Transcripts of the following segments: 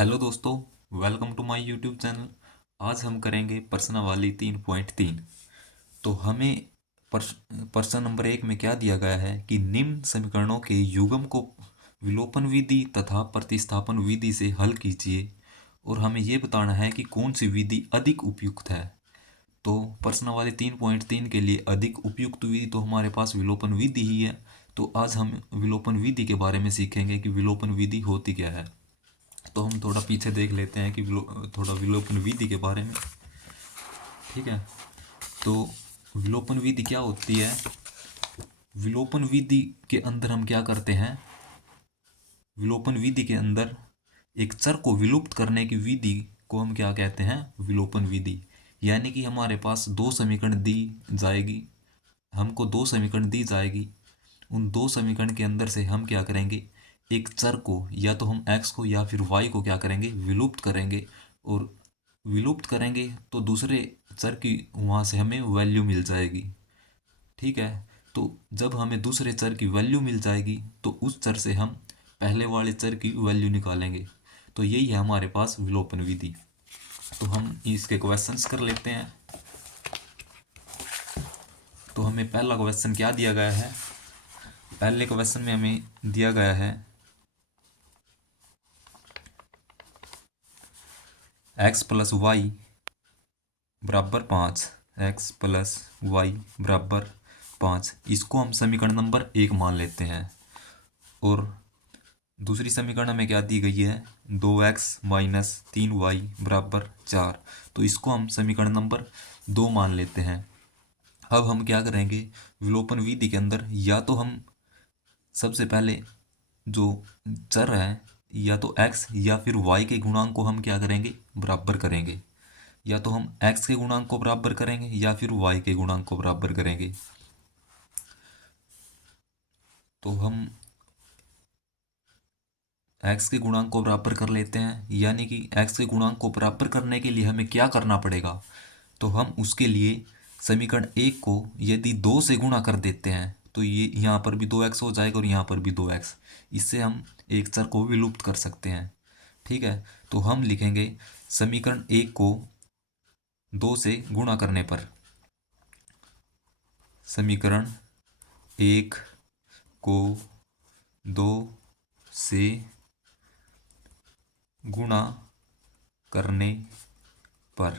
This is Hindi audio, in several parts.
हेलो दोस्तों, welcome to my YouTube channel. आज हम करेंगे प्रश्नावली 3.3। तो हमें प्रश्न नंबर 1 में क्या दिया गया है कि निम्न समीकरणों के युग्म को विलोपन विधि तथा प्रतिस्थापन विधि से हल कीजिए और हमें ये बताना है कि कौन सी विधि अधिक उपयुक्त है। तो प्रश्नावली 3.3 के लिए अधिक उपयुक्त विधि तो हमारे पास विलोपन विधि ही है। तो आज हम विलोपन विधि के बारे में सीखेंगे कि विलोपन विधि होती क्या है। तो हम थोड़ा पीछे देख लेते हैं कि थोड़ा विलोपन विधि के बारे में। ठीक है, तो विलोपन विधि क्या होती है। विलोपन विधि के अंदर हम क्या करते हैं। विलोपन विधि के अंदर एक चर को विलुप्त करने की विधि को हम क्या कहते हैं, विलोपन विधि। यानी कि हमारे पास दो समीकरण दी जाएगी, हमको दो समीकरण दी जाएगी। उन दो समीकरण के अंदर से हम क्या करेंगे, एक चर को या तो हम x को या फिर y को क्या करेंगे, विलुप्त करेंगे। और विलुप्त करेंगे तो दूसरे चर की वहाँ से हमें वैल्यू मिल जाएगी। ठीक है, तो जब हमें दूसरे चर की वैल्यू मिल जाएगी तो उस चर से हम पहले वाले चर की वैल्यू निकालेंगे। तो यही है हमारे पास विलोपन विधि। तो हम इसके क्वेश्चंस कर लेते हैं। तो हमें पहला क्वेश्चन क्या दिया गया है। पहले क्वेश्चन में हमें दिया गया है x प्लस वाई बराबर 5। एक्स प्लस वाई बराबर 5, इसको हम समीकरण नंबर 1 मान लेते हैं। और दूसरी समीकरण में क्या दी गई है, 2x माइनस 3y बराबर 4, तो इसको हम समीकरण नंबर 2 मान लेते हैं। अब हम क्या करेंगे, विलोपन विधि के अंदर या तो हम सबसे पहले जो चर है या तो x या फिर y के गुणांक को हम क्या करेंगे, बराबर करेंगे। या तो हम x के गुणांक को बराबर करेंगे या फिर y के गुणांक को बराबर करेंगे। तो हम x के गुणांक को बराबर कर लेते हैं, यानी कि x के गुणांक को बराबर करने के लिए हमें क्या करना पड़ेगा। तो हम उसके लिए समीकरण 1 को यदि 2 से गुणा कर देते हैं तो ये यहाँ पर भी 2x हो जाएगा और यहाँ पर भी 2x। इससे हम एक चर को विलुप्त कर सकते हैं। ठीक है, तो हम लिखेंगे समीकरण 1 को 2 से गुणा करने पर, समीकरण 1 को 2 से गुणा करने पर,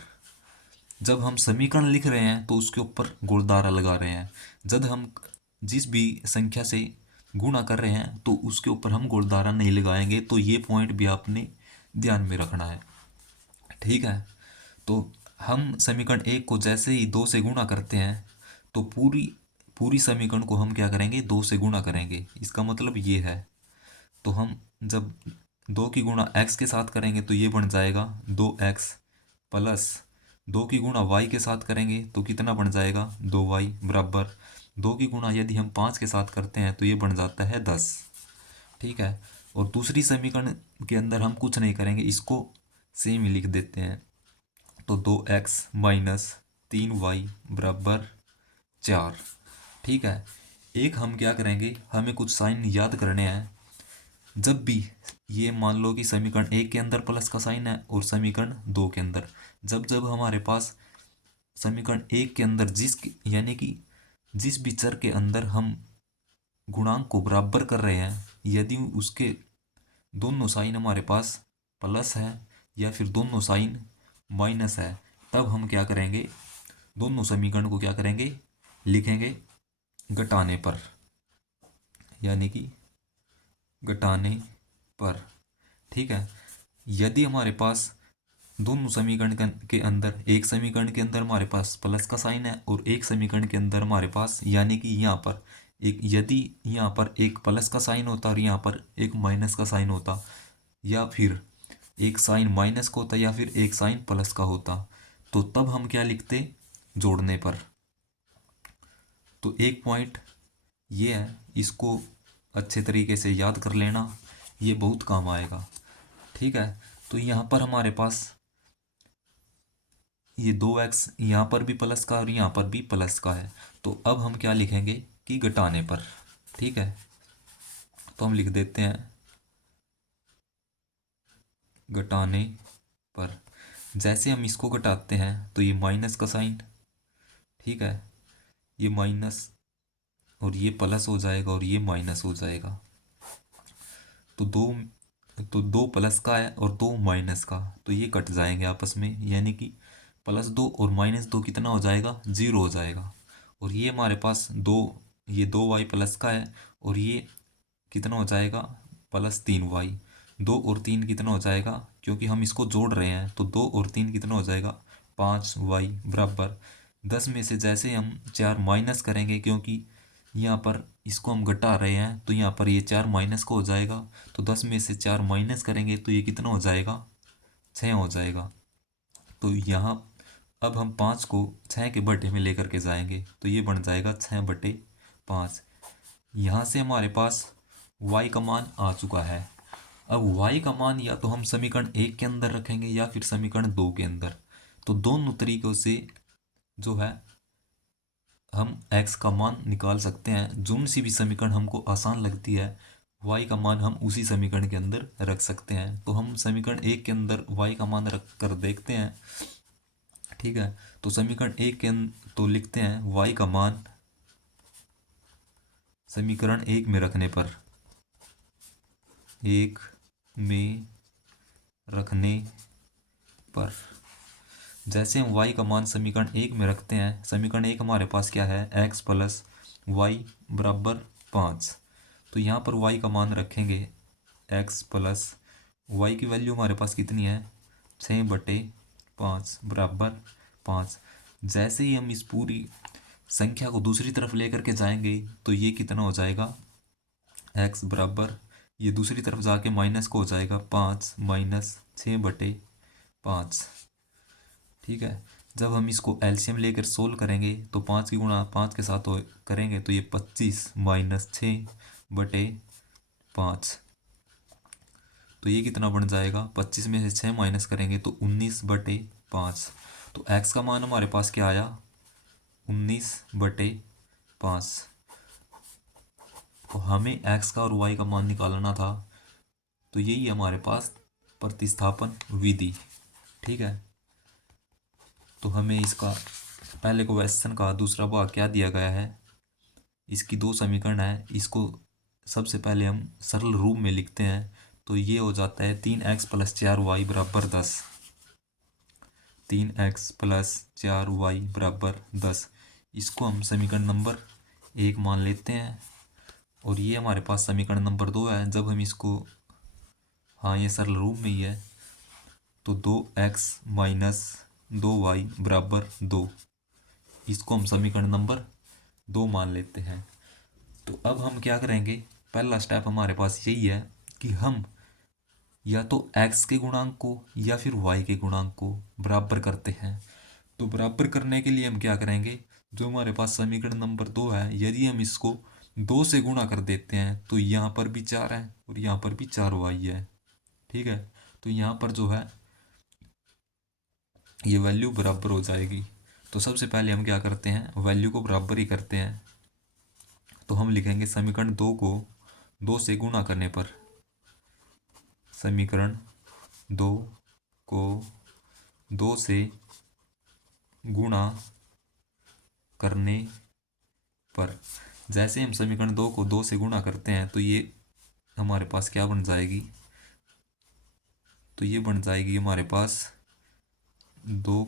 जब हम समीकरण लिख रहे हैं तो उसके ऊपर गुणधारा लगा रहे हैं। जब हम जिस भी संख्या से गुणा कर रहे हैं तो उसके ऊपर हम गुणधारा नहीं लगाएंगे। तो ये पॉइंट भी आपने ध्यान में रखना है। ठीक है, तो हम समीकरण 1 को जैसे ही 2 से गुणा करते हैं तो पूरी पूरी समीकरण को हम क्या करेंगे, 2 से गुणा करेंगे। इसका मतलब ये है। तो हम जब 2 की गुणा x के साथ करेंगे तो ये बन जाएगा 2x प्लस 2 की गुणा y के साथ करेंगे तो कितना बन जाएगा, 2y बराबर 2 की गुणा यदि हम 5 के साथ करते हैं तो ये बन जाता है 10। ठीक है, और दूसरी समीकरण के अंदर हम कुछ नहीं करेंगे, इसको सेम ही लिख देते हैं। तो 2x माइनस 3y बराबर 4। ठीक है, एक हम क्या करेंगे, हमें कुछ साइन याद करने हैं। जब भी ये मान लो कि समीकरण 1 के अंदर प्लस का साइन है और समीकरण 2 के अंदर, जब जब हमारे पास समीकरण 1 के अंदर यानी कि जिस भी चर के अंदर हम गुणांक को बराबर कर रहे हैं, यदि उसके दोनों साइन हमारे पास प्लस है या फिर दोनों साइन माइनस है, तब हम क्या करेंगे, दोनों समीकरण को क्या करेंगे, लिखेंगे घटाने पर, यानी कि घटाने पर। ठीक है, यदि हमारे पास दोनों समीकरण के अंदर, एक समीकरण के अंदर हमारे पास प्लस का साइन है और एक समीकरण के अंदर हमारे पास, यानी कि यहाँ पर एक, यदि यहाँ पर एक प्लस का साइन होता और यहाँ पर एक माइनस का साइन होता, या फिर एक साइन माइनस का होता या फिर एक साइन प्लस का होता, तो तब हम क्या लिखते, जोड़ने पर। तो एक पॉइंट ये है, इसको अच्छे तरीके से याद कर लेना, ये बहुत काम आएगा। ठीक है, तो यहाँ पर हमारे पास ये 2x यहाँ पर भी प्लस का और यहाँ पर भी प्लस का है। तो अब हम क्या लिखेंगे कि घटाने पर। ठीक है, तो हम लिख देते हैं घटाने पर जैसे हम इसको घटाते हैं तो ये माइनस का साइन, ठीक है, ये माइनस और ये प्लस हो जाएगा और ये माइनस हो जाएगा। तो दो प्लस का है और दो माइनस का, तो ये कट जाएंगे आपस में, यानी कि +2 और -2 कितना हो जाएगा, 0 हो जाएगा। और ये हमारे पास ये 2y प्लस का है और ये कितना हो जाएगा, +3y। 2 और 3 कितना हो जाएगा, क्योंकि हम इसको जोड़ रहे हैं तो 2 और 3 कितना हो जाएगा, 5y बराबर 10 में से जैसे हम 4 माइनस करेंगे, क्योंकि यहाँ पर इसको हम घटा रहे हैं तो यहाँ पर ये 4 माइनस का हो जाएगा, तो 10 में से 4 माइनस करेंगे तो ये कितना हो जाएगा, 6 हो जाएगा। तो यहाँ अब हम 5 को 6 के बटे में लेकर के जाएंगे तो ये बन जाएगा 6/5। यहाँ से हमारे पास y का मान आ चुका है। अब y का मान या तो हम समीकरण 1 के अंदर रखेंगे या फिर समीकरण 2 के अंदर। तो दोनों तरीकों से जो है हम x का मान निकाल सकते हैं। जोन सी भी समीकरण हमको आसान लगती है, y का मान हम उसी समीकरण के अंदर रख सकते हैं। तो हम समीकरण 1 के अंदर y का मान रख कर देखते हैं, ठीक है। तो समीकरण 1 के अंदर तो लिखते हैं y का मान समीकरण 1 में रखने पर, 1 में रखने पर जैसे हम y का मान समीकरण 1 में रखते हैं, समीकरण 1 हमारे पास क्या है, x + y बराबर 5। तो यहाँ पर y का मान रखेंगे, x + y की वैल्यू हमारे पास कितनी है, 6/5 बराबर 5। जैसे ही हम इस पूरी संख्या को दूसरी तरफ लेकर के जाएंगे तो ये कितना हो जाएगा, x बराबर ये दूसरी तरफ जाके माइनस को हो जाएगा 5 - 6/5, ठीक है। जब हम इसको एलसीएम लेकर सोल्व करेंगे तो 5 की गुणा 5 के साथ करेंगे तो ये 25 - 6/5, तो ये कितना बन जाएगा, 25 में से 6 माइनस करेंगे तो 19/5। तो x का मान हमारे पास क्या आया, 19/5। तो हमें x का और y का मान निकालना था, तो यही हमारे पास प्रतिस्थापन विधि, ठीक है। तो हमें इसका पहले क्वेश्चन का दूसरा भाग क्या दिया गया है, इसकी 2 समीकरण है, इसको सबसे पहले हम सरल रूप में लिखते हैं। तो ये हो जाता है 3x + 4y बराबर 10, 3x + 4y बराबर 10। इसको हम समीकरण नंबर 1 मान लेते हैं और ये हमारे पास समीकरण नंबर 2 है। जब हम इसको, हाँ ये सरल रूप में ही है, तो 2x - 2y बराबर 2, इसको हम समीकरण नंबर 2 मान लेते हैं। तो अब हम क्या करेंगे, पहला स्टेप हमारे पास यही है कि हम या तो x के गुणांक को या फिर y के गुणांक को बराबर करते हैं। तो बराबर करने के लिए हम क्या करेंगे, जो हमारे पास समीकरण नंबर 2 है, यदि हम इसको 2 से गुणा कर देते हैं तो यहाँ पर भी 4 है और यहाँ पर भी 4y है, ठीक है। तो यहाँ पर जो है ये वैल्यू बराबर हो जाएगी। तो सबसे पहले हम क्या करते हैं, वैल्यू को बराबर ही करते हैं। तो हम लिखेंगे समीकरण 2 को 2 से गुणा करने पर, समीकरण 2 को 2 से गुणा करने पर जैसे हम समीकरण 2 को 2 से गुणा करते हैं तो ये हमारे पास क्या बन जाएगी, तो ये बन जाएगी हमारे पास 2,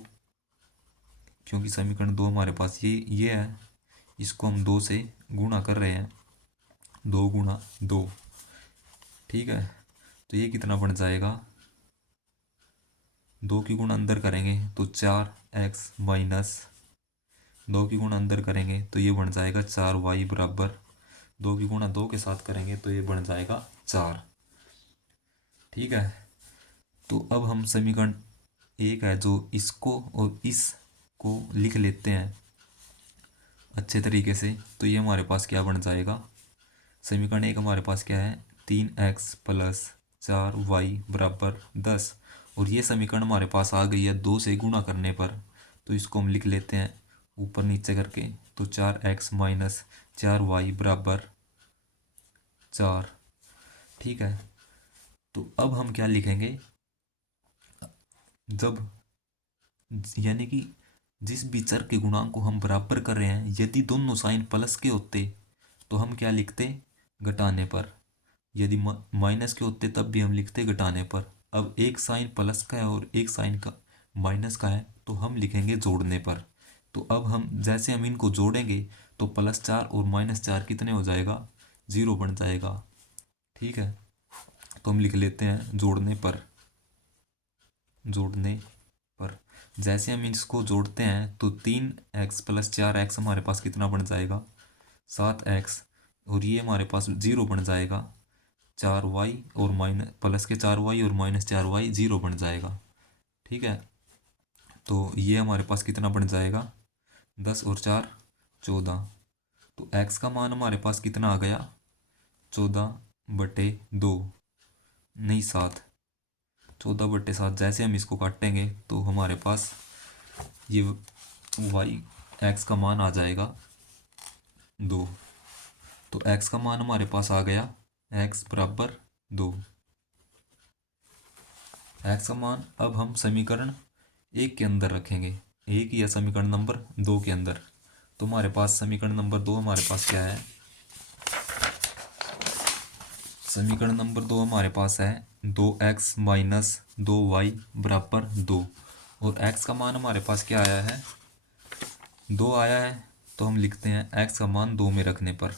क्योंकि समीकरण 2 हमारे पास ये है, इसको हम 2 से गुणा कर रहे हैं, 2 × 2, ठीक है। तो ये कितना बन जाएगा, 2 की गुणा अंदर करेंगे तो 4x - 2 की गुणा अंदर करेंगे तो ये बन जाएगा 4y बराबर 2 की गुणा 2 के साथ करेंगे तो ये बन जाएगा 4, ठीक है। तो अब हम समीकरण 1 है जो इसको और इसको लिख लेते हैं अच्छे तरीके से। तो ये हमारे पास क्या बन जाएगा, समीकरण 1 हमारे पास क्या है, 3x + 4y बराबर 10। और ये समीकरण हमारे पास आ गई है 2 से गुणा करने पर। तो इसको हम लिख लेते हैं ऊपर नीचे करके। तो 4x - 4y बराबर 4, ठीक है। तो अब हम क्या लिखेंगे, जब यानी कि जिस भी चर के गुणांक को हम बराबर कर रहे हैं, यदि दोनों साइन प्लस के होते तो हम क्या लिखते, घटाने पर। यदि माइनस के होते तब भी हम लिखते घटाने पर। अब एक साइन प्लस का है और एक साइन का माइनस का है, तो हम लिखेंगे जोड़ने पर। तो अब हम जैसे हम इनको जोड़ेंगे तो +4 और -4 कितने हो जाएगा, 0 बन जाएगा। ठीक है, तो हम लिख लेते हैं जोड़ने पर। जोड़ने पर जैसे हम इसको जोड़ते हैं तो 3x + 4x हमारे पास कितना बन जाएगा, 7x। और ये हमारे पास 0 बन जाएगा, 4y और माइनस प्लस के 4y और -4y 0 बन जाएगा। ठीक है, तो ये हमारे पास कितना बन जाएगा, 10 और 4 14। तो x का मान हमारे पास कितना आ गया, 14/2, नहीं 7, 14/7। जैसे हम इसको काटेंगे तो हमारे पास ये y x का मान आ जाएगा 2। तो x का मान हमारे पास आ गया, x बराबर 2। x का मान अब हम समीकरण 1 के अंदर रखेंगे, 1 या समीकरण नंबर 2 के अंदर। तो हमारे पास समीकरण नंबर 2 हमारे पास क्या है, समीकरण नंबर 2 हमारे पास है 2x - 2y बराबर 2। और x का मान हमारे पास क्या आया है, 2 आया है। तो हम लिखते हैं x का मान 2 में रखने पर।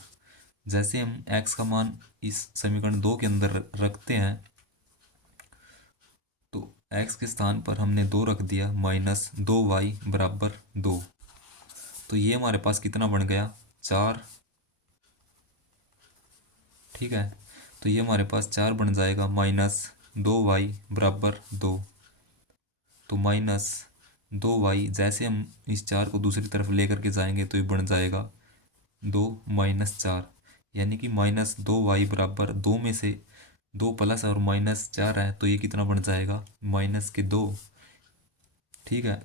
जैसे हम x का मान इस समीकरण 2 के अंदर रखते हैं तो x के स्थान पर हमने 2 रख दिया, -2y बराबर 2। तो ये हमारे पास कितना बन गया, 4। ठीक है, तो ये हमारे पास 4 बन जाएगा, -2y बराबर 2। तो -2y, जैसे हम इस 4 को दूसरी तरफ लेकर के जाएंगे तो ये बन जाएगा 2 - 4। यानी कि -2y बराबर 2 में से 2 प्लस और -4 है तो ये कितना बन जाएगा, -2। ठीक है,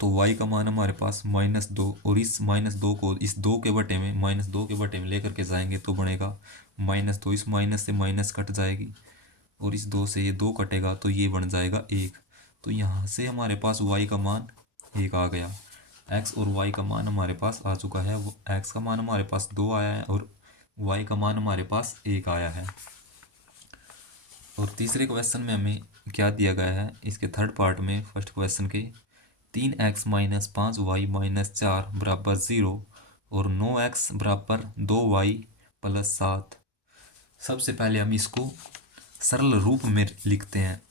तो y का मान हमारे पास -2, और इस -2 को इस 2 के बटे में -2 के बटे में लेकर के जाएंगे तो बनेगा -2। इस माइनस से माइनस कट जाएगी और इस 2 से ये 2 कटेगा तो ये बन जाएगा 1। तो यहाँ से हमारे पास y का मान 1 आ गया। x और y का मान हमारे पास आ चुका है। वो x का मान हमारे पास 2 आया है और y का मान हमारे पास 1 आया है। और तीसरे क्वेश्चन में हमें क्या दिया गया है, इसके थर्ड पार्ट में फर्स्ट क्वेश्चन के 3x - 5y - 4 बराबर 0 और 9x बराबर 2y + 7। सबसे पहले हम इसको सरल रूप में लिखते हैं।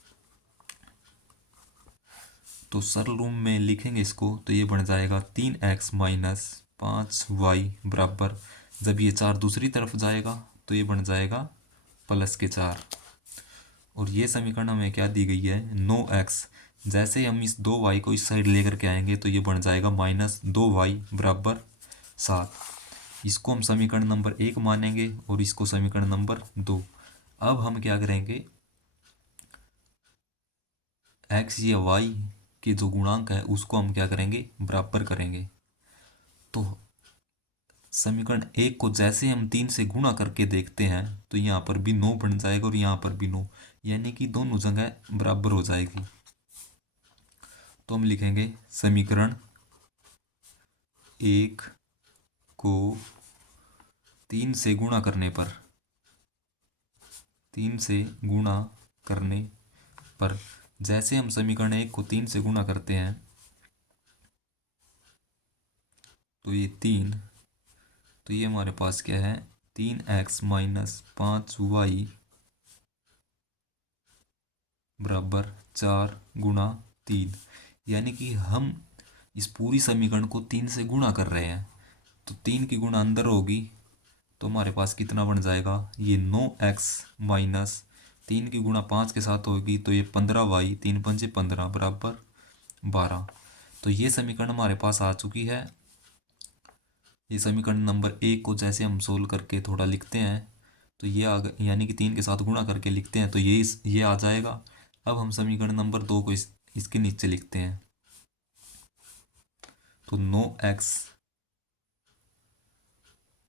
तो सरल रूप में लिखेंगे इसको तो ये बन जाएगा 3x - 5y बराबर, जब ये 4 दूसरी तरफ जाएगा तो ये बन जाएगा +4। और ये समीकरण हमें क्या दी गई है, 9x। जैसे हम इस 2y को इस साइड लेकर के आएंगे तो ये बन जाएगा -2y बराबर 7। इसको हम समीकरण नंबर 1 मानेंगे और इसको समीकरण नंबर 2। अब हम क्या करेंगे, x या y के जो गुणांक है उसको हम क्या करेंगे, बराबर करेंगे। तो समीकरण 1 को जैसे हम 3 से गुणा करके देखते हैं तो यहाँ पर भी 9 बन जाएगा और यहाँ पर भी 9, यानी कि दोनों जगह बराबर हो जाएगी। तो हम लिखेंगे समीकरण 1 को 3 से गुणा करने पर, 3 से गुणा करने पर, जैसे हम समीकरण 1 को 3 से गुणा करते हैं तो ये 3, तो ये हमारे पास क्या है, 3x - 5y बराबर 4 × 3। यानी कि हम इस पूरी समीकरण को 3 से गुणा कर रहे हैं तो 3 की गुणा अंदर होगी तो हमारे पास कितना बन जाएगा, ये 9x माइनस 3 की गुणा 5 के साथ होगी तो ये 15y, 3 पंजे 15 बराबर 12। तो ये समीकरण हमारे पास आ चुकी है। ये समीकरण नंबर 1 को जैसे हम सोल्व करके थोड़ा लिखते हैं तो ये यानी कि 3 के साथ गुणा करके लिखते हैं तो ये आ जाएगा। अब हम समीकरण नंबर 2 को इसके नीचे लिखते हैं तो 9x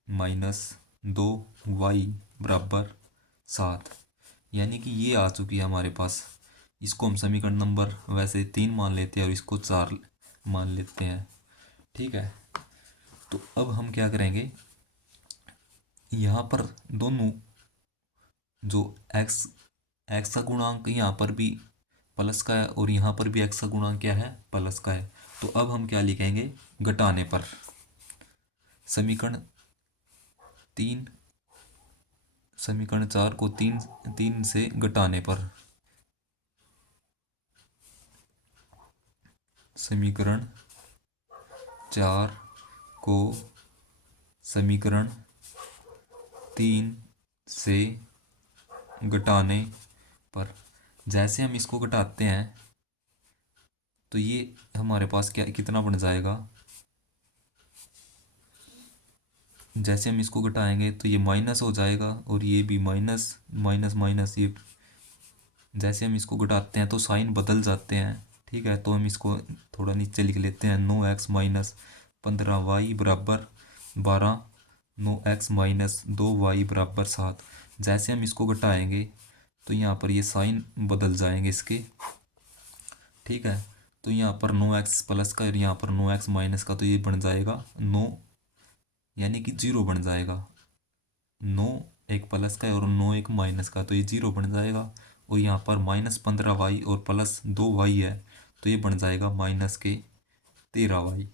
- 2y बराबर 7। यानी कि ये आ चुकी है हमारे पास। इसको हम समीकरण नंबर वैसे 3 मान लेते हैं और इसको 4 मान लेते हैं। ठीक है, तो अब हम क्या करेंगे, यहाँ पर दोनों जो x एक्स का गुणांक यहाँ पर भी प्लस का है और यहाँ पर भी एक्स का गुणांक क्या है, प्लस का है। तो अब हम क्या लिखेंगे, घटाने पर समीकरण 3, समीकरण 4 को 3 से घटाने पर समीकरण 4 को समीकरण 3 से घटाने पर जैसे हम इसको घटाते हैं तो ये हमारे पास क्या कितना बन जाएगा, जैसे हम इसको घटाएंगे तो ये माइनस हो जाएगा और ये भी माइनस माइनस माइनस, ये जैसे हम इसको घटाते हैं तो साइन बदल जाते हैं। ठीक है, तो हम इसको थोड़ा नीचे लिख लेते हैं, 9x माइनस 15y बराबर 12, 9x माइनस 2y बराबर 7। जैसे हम इसको घटाएंगे तो यहाँ पर ये साइन बदल जाएंगे इसके। ठीक है, तो यहाँ पर 9x प्लस का और यहाँ पर 9x माइनस का, तो ये बन जाएगा 9, यानी कि 0 बन जाएगा। 9 एक प्लस का है और 9 एक माइनस का, तो ये 0 बन जाएगा। और यहाँ पर -15y और +2y है, तो ये बन जाएगा -13y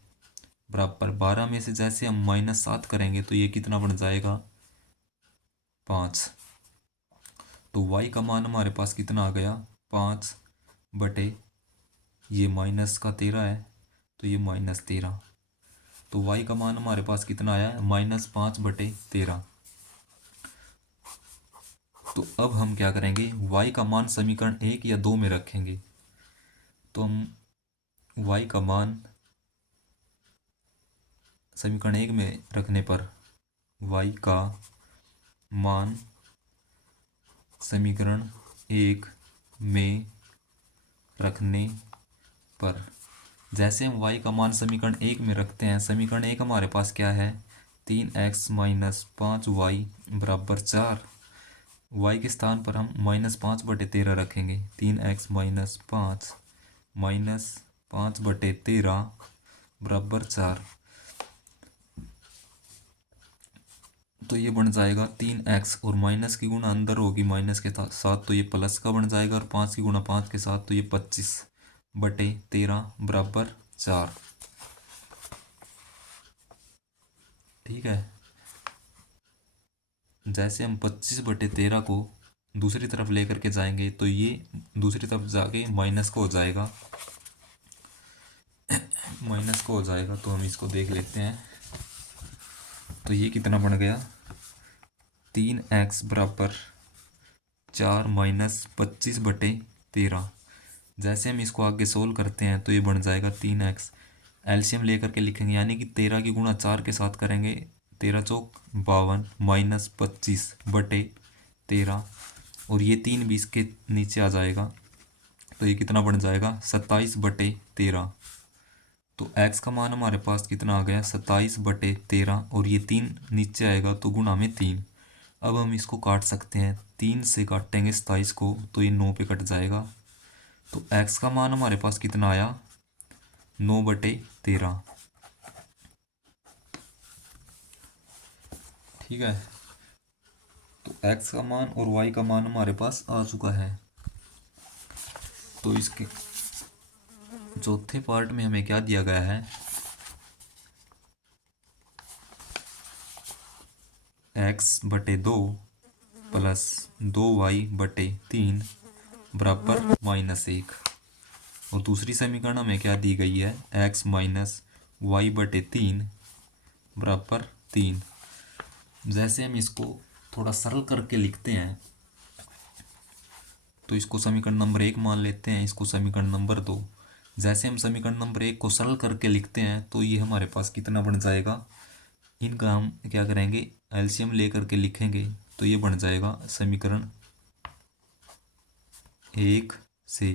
बराबर 12 में से जैसे हम -7 करेंगे तो ये कितना बन जाएगा, 5। तो y का मान हमारे पास कितना आ गया, 5 बटे ये माइनस का 13 है, तो ये -13। तो y का मान हमारे पास कितना आया है, -5 बटे 13। तो अब हम क्या करेंगे, y का मान समीकरण 1 या 2 में रखेंगे। तो हम y का मान समीकरण 1 में रखने पर y का मान समीकरण 1 में रखने पर जैसे हम y का मान समीकरण 1 में रखते हैं, समीकरण 1 हमारे पास क्या है, 3x माइनस 5y बराबर 4। y के स्थान पर हम -5 बटे 13 रखेंगे, 3x माइनस 5 बटे 13 बराबर 4। तो ये बन जाएगा 3x और माइनस की गुणा अंदर होगी माइनस के साथ, तो ये प्लस का बन जाएगा, और 5 की गुणा 5 के साथ, तो ये 25 बटे 13 बराबर 4। ठीक है, जैसे हम 25 बटे 13 को दूसरी तरफ लेकर के जाएंगे तो ये दूसरी तरफ जाके माइनस को हो जाएगा, माइनस को हो जाएगा। तो हम इसको देख लेते हैं, तो ये कितना बन गया, 3x बराबर 4 माइनस 25 बटे 13। जैसे हम इसको आगे सोल्व करते हैं तो ये बन जाएगा 3x, एलसीएम लेकर के लिखेंगे, यानी कि 13 की गुणा 4 के साथ करेंगे, 13 चौक 52 माइनस 25 बटे 13, और ये 3 भी इसके नीचे आ जाएगा, तो ये कितना बन जाएगा, 27 बटे 13। तो x का मान हमारे पास कितना आ गया, 27 बटे 13, और ये 3 नीचे आएगा तो गुणा में 3। अब हम इसको काट सकते हैं, 3 से काटेंगे 27 को तो ये 9 पे कट जाएगा। तो x का मान हमारे पास कितना आया, 9 बटे 13। ठीक है, तो x का मान और y का मान हमारे पास आ चुका है। तो इसके चौथे पार्ट में हमें क्या दिया गया है, x बटे 2 प्लस 2y बटे 3 बराबर -1। और दूसरी समीकरण में क्या दी गई है, x माइनस वाई बटे 3 बराबर 3। जैसे हम इसको थोड़ा सरल करके लिखते हैं तो इसको समीकरण नंबर 1 मान लेते हैं, इसको समीकरण नंबर 2। जैसे हम समीकरण नंबर 1 को सरल करके लिखते हैं तो ये हमारे पास कितना बन जाएगा, इनका हम क्या करेंगे, एलसीएम लेकर के लिखेंगे, तो ये बन जाएगा समीकरण 1 से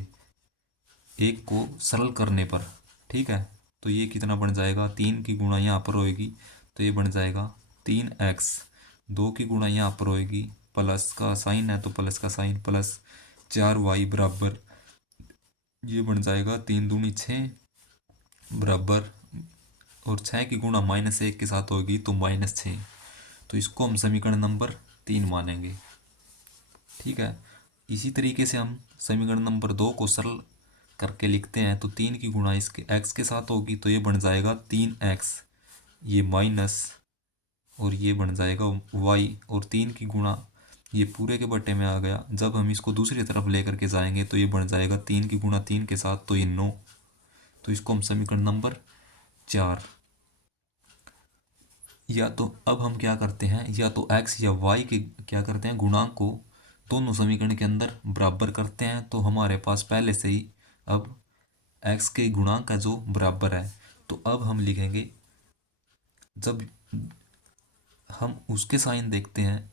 1 को सरल करने पर। ठीक है, तो ये कितना बन जाएगा, 3 की गुणा यहाँ पर होएगी तो ये बन जाएगा 3x, 2 की गुणा यहाँ पर होएगी, प्लस का साइन है तो प्लस का साइन, प्लस 4y बराबर ये बन जाएगा 3 दूनी 6 बराबर, और 6 की गुणा -1 के साथ होगी तो -6। तो इसको हम समीकरण नंबर 3 मानेंगे। ठीक है। इसी तरीके से हम समीकरण नंबर 2 को सरल करके लिखते हैं। तो 3 की गुणा इसके x के साथ होगी तो ये बन जाएगा 3x, ये माइनस, और ये बन जाएगा y, और 3 की गुणा ये पूरे के बट्टे में आ गया। जब हम इसको दूसरी तरफ लेकर के जाएंगे तो ये बन जाएगा 3 की गुणा 3 के साथ तो ये 9। तो इसको हम समीकरण नंबर 4, या तो अब हम क्या करते हैं, या तो x या y के क्या करते हैं, गुणांक को दोनों समीकरण के अंदर बराबर करते हैं। तो हमारे पास पहले से ही अब x के गुणांक का जो बराबर है, तो अब हम लिखेंगे, जब हम उसके साइन देखते हैं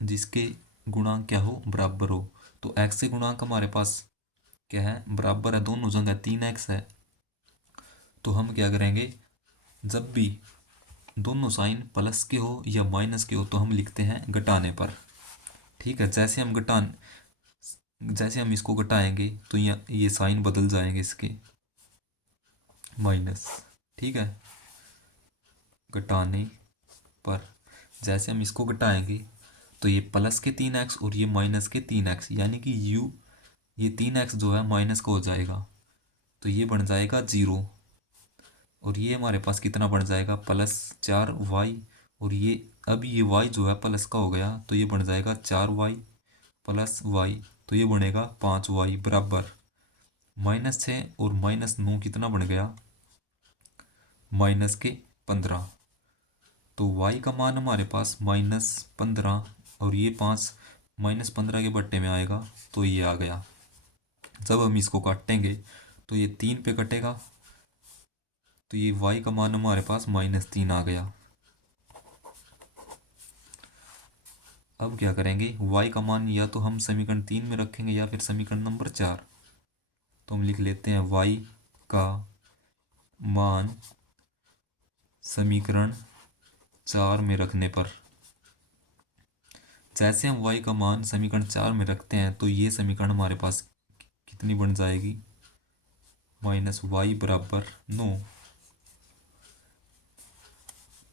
जिसके गुणांक क्या हो, बराबर हो। तो x के गुणांक हमारे पास क्या है, बराबर है, दोनों जगह 3x है। तो हम क्या करेंगे, जब भी दोनों साइन प्लस के हो या माइनस के हो तो हम लिखते हैं घटाने पर। ठीक है। जैसे हम इसको घटाएंगे तो ये साइन बदल जाएंगे इसके, माइनस। ठीक है। घटाने पर जैसे हम इसको घटाएंगे तो ये प्लस के 3x और ये माइनस के 3x, यानी कि ये 3x जो है माइनस का हो जाएगा तो ये बन जाएगा 0। और ये हमारे पास कितना बन जाएगा, +4y, और ये अब ये y जो है प्लस का हो गया तो ये बन जाएगा 4y + y, तो ये बनेगा 5y बराबर -6 और -9 कितना बन गया, -15। तो y का मान हमारे पास -15, और ये 5 -15 के बट्टे में आएगा तो ये आ गया। जब हम इसको काटेंगे तो ये 3 पे कटेगा तो ये y का मान हमारे पास -3 आ गया। अब क्या करेंगे, y का मान या तो हम समीकरण 3 में रखेंगे या फिर समीकरण नंबर 4। तो हम लिख लेते हैं y का मान समीकरण 4 में रखने पर, जैसे हम y का मान समीकरण 4 में रखते हैं तो ये समीकरण हमारे पास कितनी बन जाएगी, -y बराबर 9।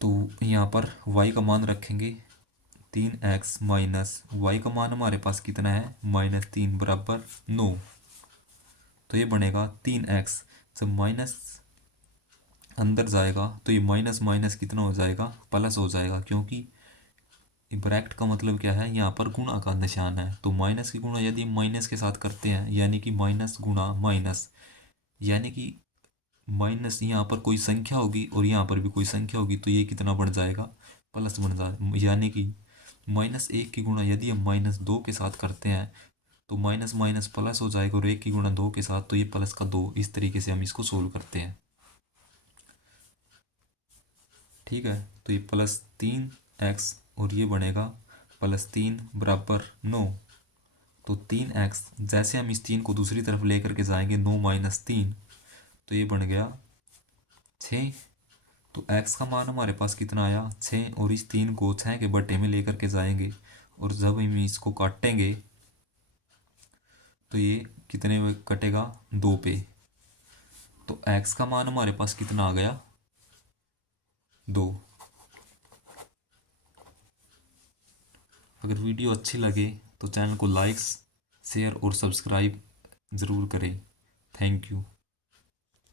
तो यहाँ पर y का मान रखेंगे 3x माइनस y का मान हमारे पास कितना है, -3 बराबर 9। तो ये बनेगा 3x, जब माइनस अंदर जाएगा तो ये माइनस माइनस कितना हो जाएगा, प्लस हो जाएगा, क्योंकि ब्रैकेट का मतलब क्या है, यहाँ पर गुणा का निशान है। तो माइनस की गुणा यदि माइनस के साथ करते हैं, यानी कि माइनस गुणा माइनस, यानी कि माइनस यहाँ पर कोई संख्या होगी और यहाँ पर भी कोई संख्या होगी तो ये कितना बढ़ जाएगा, प्लस बन जाए, यानी कि -1 की गुणा यदि हम -2 के साथ करते हैं तो माइनस माइनस प्लस हो जाएगा, और 1 की गुणा 2 के साथ तो ये प्लस का 2। इस तरीके से हम इसको सोल्व करते हैं। ठीक है। तो ये +3x और ये बनेगा +3 बराबर 9। तो 3x, जैसे हम इस 3 को दूसरी तरफ लेकर के जाएंगे, 9 - 3, तो ये बन गया 6। तो x का मान हमारे पास कितना आया, 6, और इस 3 को 6 के बट्टे में लेकर के जाएंगे, और जब हम इसको काटेंगे तो ये कितने में कटेगा, 2 पे। तो x का मान हमारे पास कितना आ गया, 2। अगर वीडियो अच्छी लगे तो चैनल को लाइक, शेयर और सब्सक्राइब ज़रूर करें। Thank you.